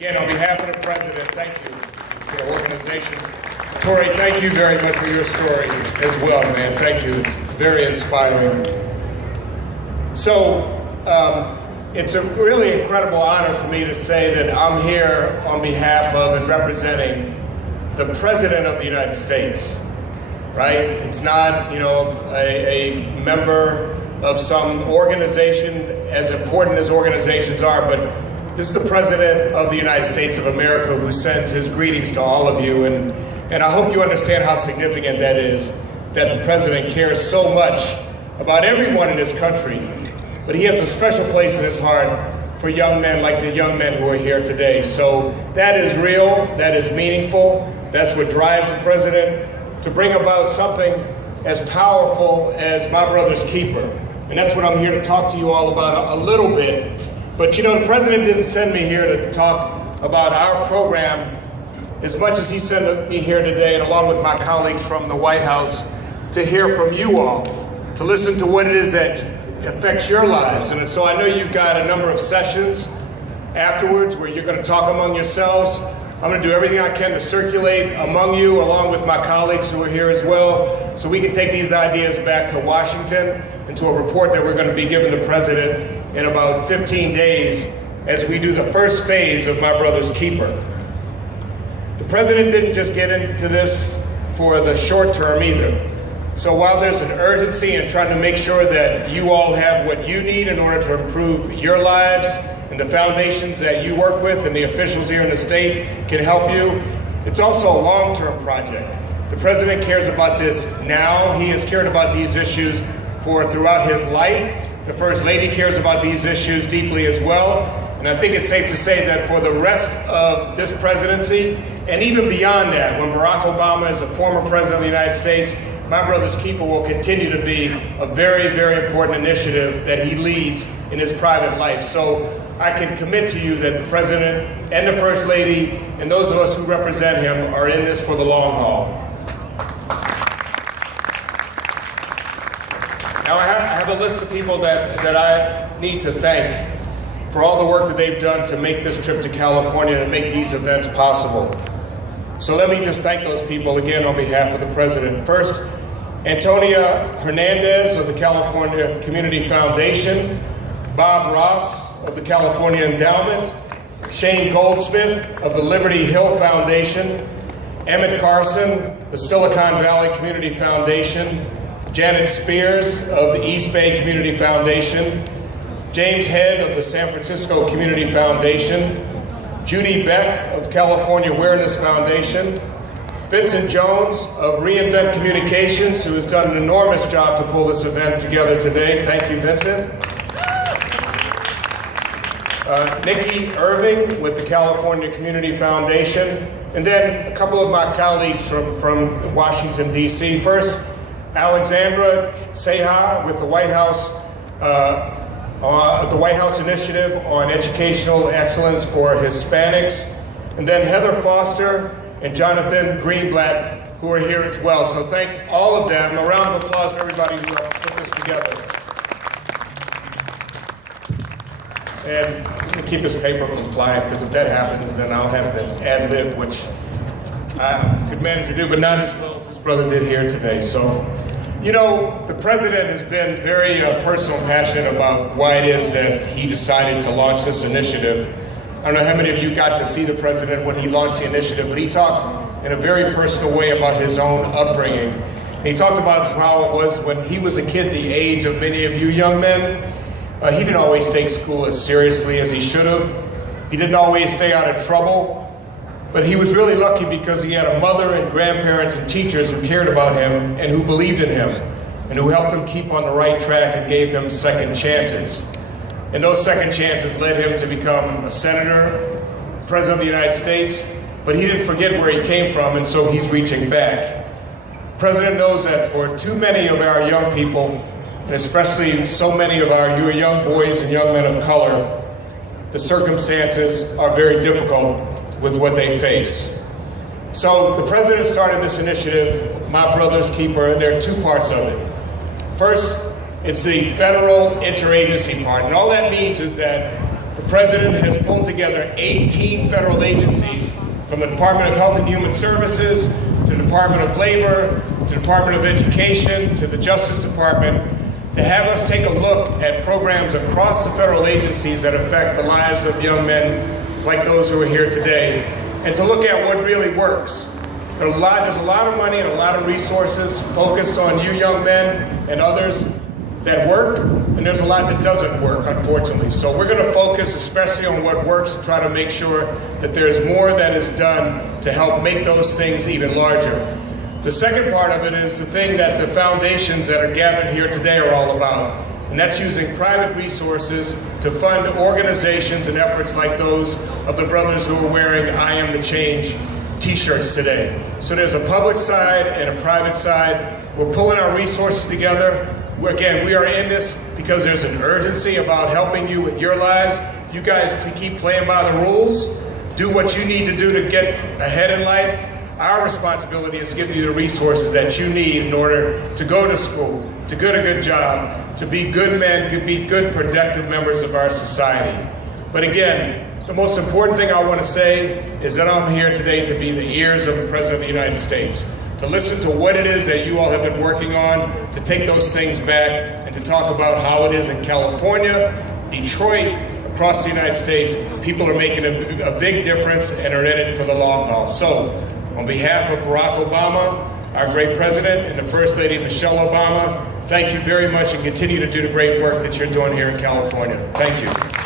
Again, on behalf of the President, thank you for the organization. Tori, thank you very much for your story as well, man. Thank you. It's very inspiring. So, it's a really incredible honor for me to say that I'm here on behalf of and representing the President of the United States, right? It's not, a member of some organization, as important as organizations are, but this is the President of the United States of America who sends his greetings to all of you, and I hope you understand how significant that is, that the President cares so much about everyone in this country, but he has a special place in his heart for young men like the young men who are here today. So that is real, that is meaningful, that's what drives the President to bring about something as powerful as My Brother's Keeper. And that's what I'm here to talk to you all about a little bit. But the President didn't send me here to talk about our program as much as he sent me here today, and along with my colleagues from the White House, to hear from you all, to listen to what it is that affects your lives. And so I know you've got a number of sessions afterwards where you're going to talk among yourselves. I'm going to do everything I can to circulate among you, along with my colleagues who are here as well, so we can take these ideas back to Washington and to a report that we're going to be giving the President in about 15 days as we do the first phase of My Brother's Keeper. The President didn't just get into this for the short term either. So while there's an urgency in trying to make sure that you all have what you need in order to improve your lives, and the foundations that you work with and the officials here in the state can help you, it's also a long-term project. The President cares about this now. He has cared about these issues throughout his life. The First Lady cares about these issues deeply as well. And I think it's safe to say that for the rest of this presidency, and even beyond that, when Barack Obama is a former President of the United States, My Brother's Keeper will continue to be a very, very important initiative that he leads in his private life. So I can commit to you that the President and the First Lady and those of us who represent him are in this for the long haul. Now I have a list of people that I need to thank for all the work that they've done to make this trip to California and make these events possible. So let me just thank those people again on behalf of the President. First, Antonia Hernandez of the California Community Foundation, Bob Ross of the California Endowment, Shane Goldsmith of the Liberty Hill Foundation, Emmett Carson, the Silicon Valley Community Foundation, Janet Spears of the East Bay Community Foundation, James Head of the San Francisco Community Foundation, Judy Beck of California Awareness Foundation, Vincent Jones of Reinvent Communications, who has done an enormous job to pull this event together today. Thank you, Vincent. Nikki Irving with the California Community Foundation, and then a couple of my colleagues from Washington, D.C. First, Alexandra Ceja with the White House Initiative on Educational Excellence for Hispanics, and then Heather Foster and Jonathan Greenblatt, who are here as well. So thank all of them. A round of applause for everybody who put this together. And let me keep this paper from flying, because if that happens, then I'll have to ad-lib, which I could manage to do, but not as well as his brother did here today. So, the President has been very personal and passionate about why it is that he decided to launch this initiative. I don't know how many of you got to see the President when he launched the initiative, but he talked in a very personal way about his own upbringing. And he talked about how it was when he was a kid, the age of many of you young men. He didn't always take school as seriously as he should have. He didn't always stay out of trouble. But he was really lucky because he had a mother and grandparents and teachers who cared about him and who believed in him and who helped him keep on the right track and gave him second chances. And those second chances led him to become a senator, President of the United States, but he didn't forget where he came from, and so he's reaching back. The President knows that for too many of our young people, and especially so many of our young boys and young men of color, the circumstances are very difficult with what they face. So the President started this initiative, My Brother's Keeper, and there are two parts of it. First, it's the federal interagency part, and all that means is that The President has pulled together 18 federal agencies, from the Department of Health and Human Services, to the Department of Labor, to the Department of Education, to the Justice Department, to have us take a look at programs across the federal agencies that affect the lives of young men like those who are here today, and to look at what really works. There's a lot of money and a lot of resources focused on you young men and others that work, and there's a lot that doesn't work, unfortunately. So we're going to focus especially on what works and try to make sure that there's more that is done to help make those things even larger. The second part of it is the thing that the foundations that are gathered here today are all about, and that's using private resources to fund organizations and efforts like those of the brothers who are wearing I Am the Change t-shirts today. So there's a public side and a private side. We're pulling our resources together. Again, we are in this because there's an urgency about helping you with your lives. You guys keep playing by the rules. Do what you need to do to get ahead in life. Our responsibility is to give you the resources that you need in order to go to school, to get a good job, to be good men, to be good, productive members of our society. But again, the most important thing I want to say is that I'm here today to be the ears of the President of the United States, to listen to what it is that you all have been working on, to take those things back, and to talk about how it is in California, Detroit, across the United States. People are making a big difference and are in it for the long haul. So, on behalf of Barack Obama, our great President, and the First Lady Michelle Obama, thank you very much and continue to do the great work that you're doing here in California. Thank you.